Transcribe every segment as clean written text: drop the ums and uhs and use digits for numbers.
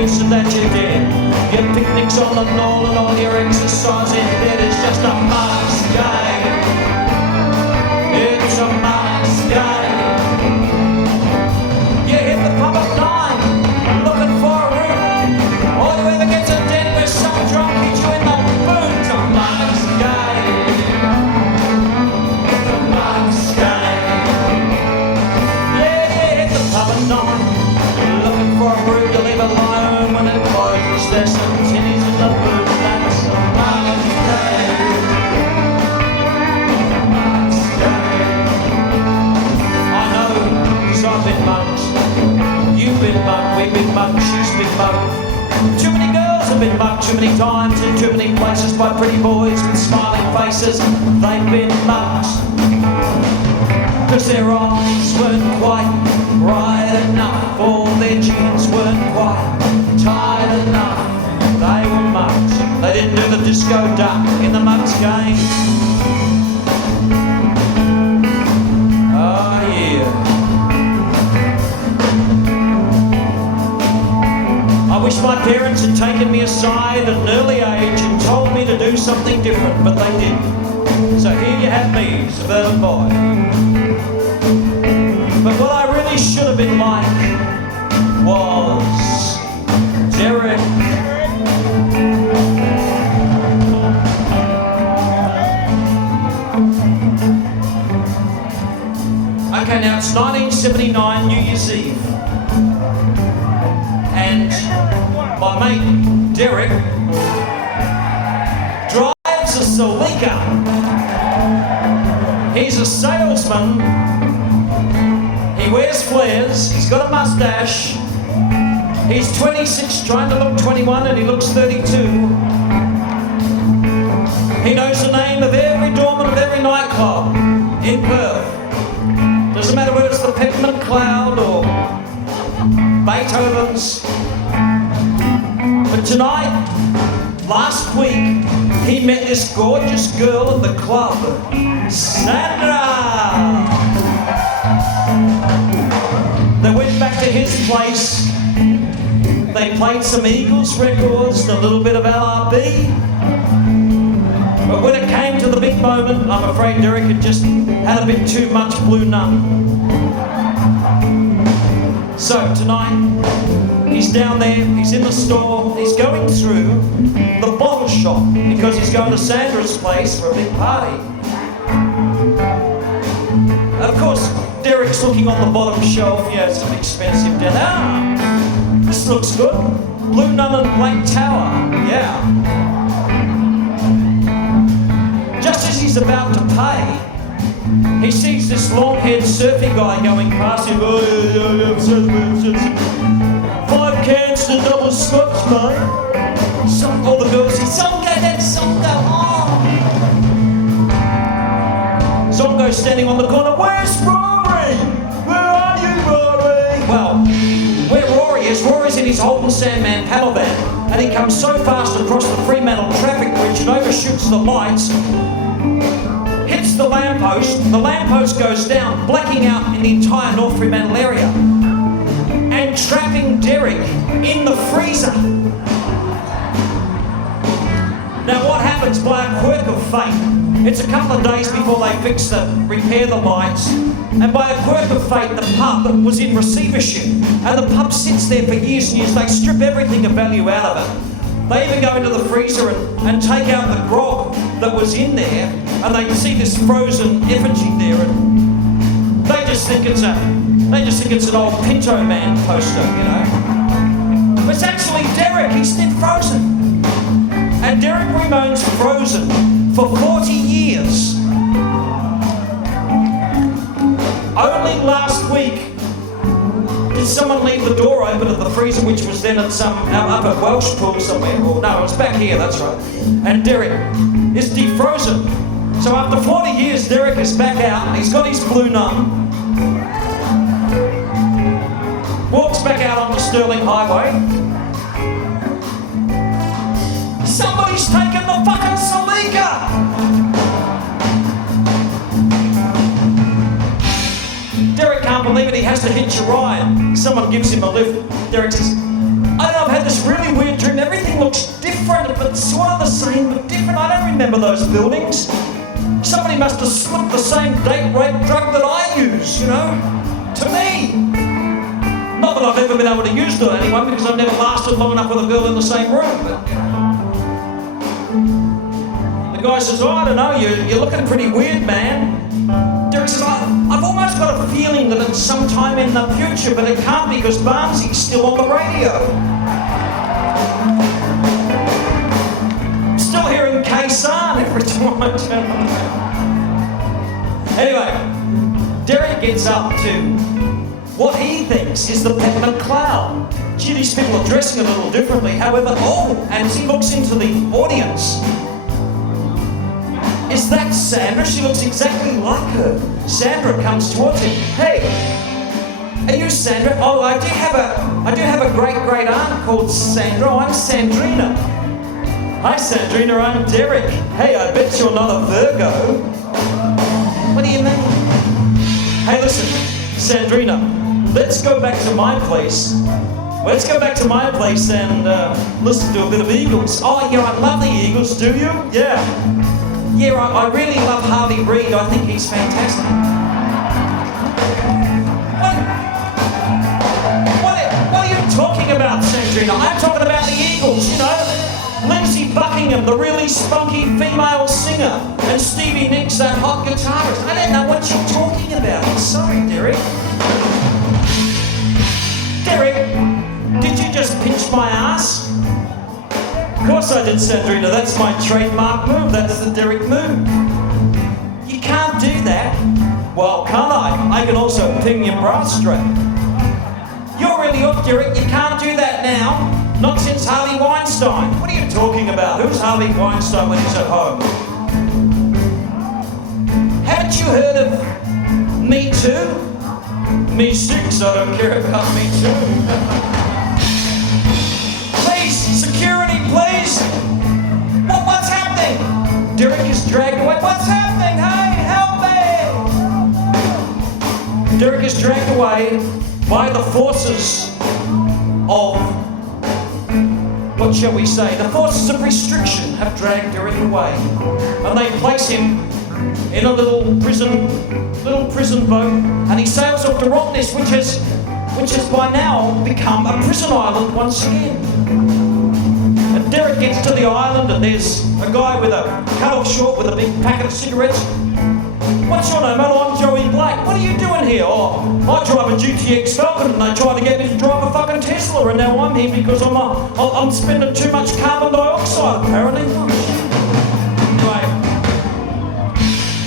yes that you did. Your picnics on the knoll and all your exercise in bed is just a masked game. It's a masked game. You hit the pub at 9, looking for a room. All you ever get to den where some drunk hit you in the boot. It's a masked game. It's a masked game. Yeah, you hit the pub at 9, looking for a room. You leave alone when it closes. There's some tinnies in the boot. That's a masked game. Masked game. I know, 'cause I've been mugged. You've been mugged, we've been mugged, she's been mugged. Too many girls have been mugged too many times in too many places by pretty boys with smiling faces. They've been mugged. 'Cause their eyes weren't quite bright enough, or their jeans weren't quite tight enough. They were mugged. They didn't do the disco duck in the mugs game. Oh yeah. I wish my parents had taken me aside at an early age and told me to do something different, but they didn't. So here you have me, suburban boy. But what I really should have been like was Derek. Okay, now it's 1979 New Year's Eve. And my mate, Derek, drives a Celica. He's a salesman. He wears flares. He's got a mustache. He's 26, trying to look 21, and he looks 32. He knows the name of every doorman of every nightclub in Perth. Doesn't matter whether it's the Peppermint Cloud or Beethoven's. But tonight, last week, he met this gorgeous girl at the club, Sandra. They went back to his place. They played some Eagles records, a little bit of LRB. But when it came to the big moment, I'm afraid Derek had just had a bit too much Blue Nun. So tonight, he's down there, he's in the store, he's going through the bottle shop because he's going to Sandra's place for a big party. Of course, Derek's looking on the bottom shelf. Yeah, some expensive down there. Ah, this looks good. Blue Nun and Lake Tower. Yeah. Just as he's about to pay, he sees this long-haired surfing guy going past him. Oh, yeah. 5 cans to double scotch, mate. All the girls say, Zongo, that's Zongo. Oh. Zongo's standing on the corner. Where's Rory? Where are you, Rory? Well, where Rory is, Rory's in his Holden Sandman panel van, and he comes so fast across the Fremantle traffic bridge and overshoots the lights, hits the lamppost goes down, blacking out in the entire North Fremantle area, and trapping Derek in the freezer. Now what happens by a quirk of fate? It's a couple of days before they repair the lights, and by a quirk of fate, the pub was in receivership, and the pub sits there for years and years. They strip everything of value out of it. They even go into the freezer and take out the grog that was in there, and they see this frozen effigy there, and they just think it's an old Pinto Man poster, you know. But it's actually Derek. He's still frozen. And Derek remains frozen for 40 years. Only last week did someone leave the door open at the freezer, which was then at some up at Welsh Pool somewhere. Or no, it's back here, that's right. And Derek is defrozen. So after 40 years, Derek is back out, and he's got his Blue Nun. Walks back out onto Stirling Highway. Somebody's taken the fucking Celica! Derek can't believe it. He has to hitch a ride. Someone gives him a lift. Derek says, I know I've had this really weird dream. Everything looks different, but sort of the same, but different. I don't remember those buildings. Somebody must have slipped the same date rape drug that I use, you know, to me. Not that I've ever been able to use it on anyone because I've never lasted long enough with a girl in the same room. But, you know. The guy says, oh, I don't know, you're looking pretty weird, man. Derek says, I've almost got a feeling that it's sometime in the future, but it can't be because Barnsley's still on the radio. I'm still hearing Kaysan every time I turn on the radio. Anyway, Derek gets up to what he thinks is the peppermint cloud. Gee, these people are dressing a little differently. However, and as he looks into the audience, is that Sandra? She looks exactly like her. Sandra comes towards him. Hey, are you Sandra? Oh, I do have a great aunt called Sandra. I'm Sandrina. Hi, Sandrina. I'm Derek. Hey, I bet you're not a Virgo. What do you mean? Hey, listen, Sandrina. Let's go back to my place. Let's go back to my place and listen to a bit of Eagles. Oh, yeah, I love the Eagles. Do you? Yeah. Yeah, I really love Howie. I think he's fantastic. What are you talking about, Sandrina? I'm talking about the Eagles, you know. Lindsay Buckingham, the really spunky female singer, and Stevie Nicks, that hot guitarist. I don't know what you're talking about. I'm sorry, Derek. Derek, did you just pinch my ass? Of course I did, Sandrina. That's my trademark move. That's the Derek move. You can't do that. Well, can't I? I can also ping your bra strap. You're really off, Derek. You can't do that now. Not since Harvey Weinstein. What are you talking about? Who's Harvey Weinstein when he's at home? Haven't you heard of Me Too? Me 6, I don't care about Me Too. Please, security, please. What's happening? Derek is dragged away. What's happening? Hey, help me! Derek is dragged away by the forces of, what shall we say, the forces of restriction have dragged Derek away. And they place him in a little prison boat, and he sails off to Rottnest, which has by now become a prison island once again. And Derek gets to the island, and there's a guy with a cut-off short with a big packet of cigarettes. What's your name? Oh, I'm Joey Black. What are you doing here? Oh, I drive a GTX Falcon, and they tried to get me to drive a fucking Tesla, and now I'm here because I'm spending too much carbon dioxide, apparently. Anyway,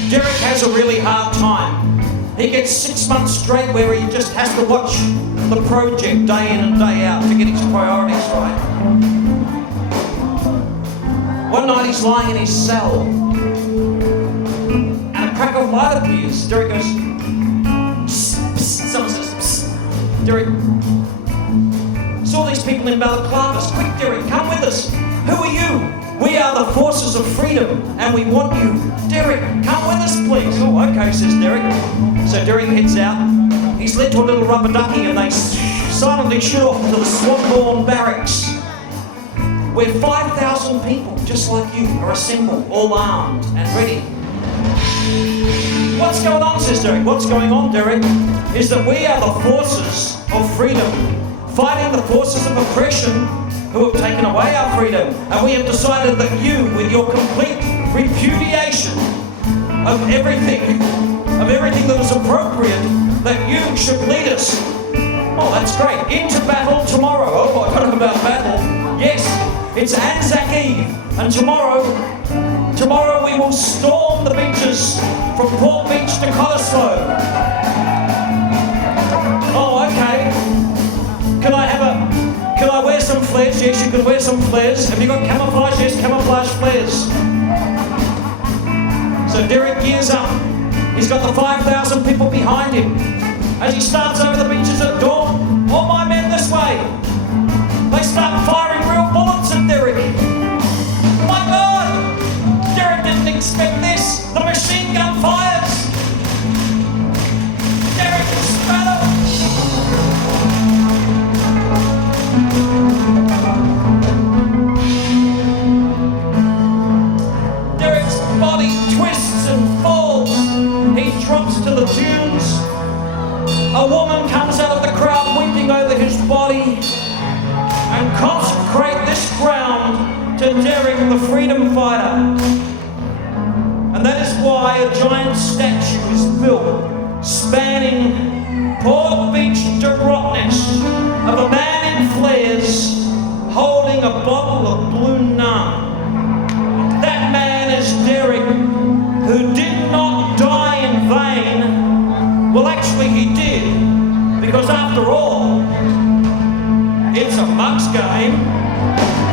Derek has a really hard time. He gets 6 months straight where he just has to watch the project day in and day out to get his priorities right. One night he's lying in his cell, and a crack of light appears. Derek goes, psst, psst. Someone says, psst. Derek, it's all these people in balaclavas. Quick, Derek, come with us. Who are you? We are the forces of freedom, and we want you. Derek, come with us, please. Oh, okay, says Derek. So Derek heads out. He's led to a little rubber ducky, and they silently shoot off to the Swanbourne barracks, where 5,000 people, just like you, are assembled, all armed and ready. What's going on, says Derek. What's going on, Derek, is that we are the forces of freedom, fighting the forces of oppression who have taken away our freedom. And we have decided that you, with your complete repudiation of everything that is appropriate, that you should lead us. Oh, that's great. Into battle tomorrow. Oh, I don't know about battle. Yes, it's Anzac Eve, and tomorrow we will storm the beaches from Port Beach to Cottesloe. Oh, okay. Can I wear some flares? Yes, you can wear some flares. Have you got camouflage? Yes, camouflage flares. So Derek gears up. He's got the 5,000 people behind him. As he starts over the beaches at dawn, all my men this way. They start firing real bullets at Derek. My God! Derek didn't expect this. The machine gun fires. Derek is spat to Derek the freedom fighter. And that is why a giant statue is built spanning Port Beach to Rottnest of a man in flares holding a bottle of blue nun. That man is Derek, who did not die in vain. Well, actually he did, because after all, it's a muck's game.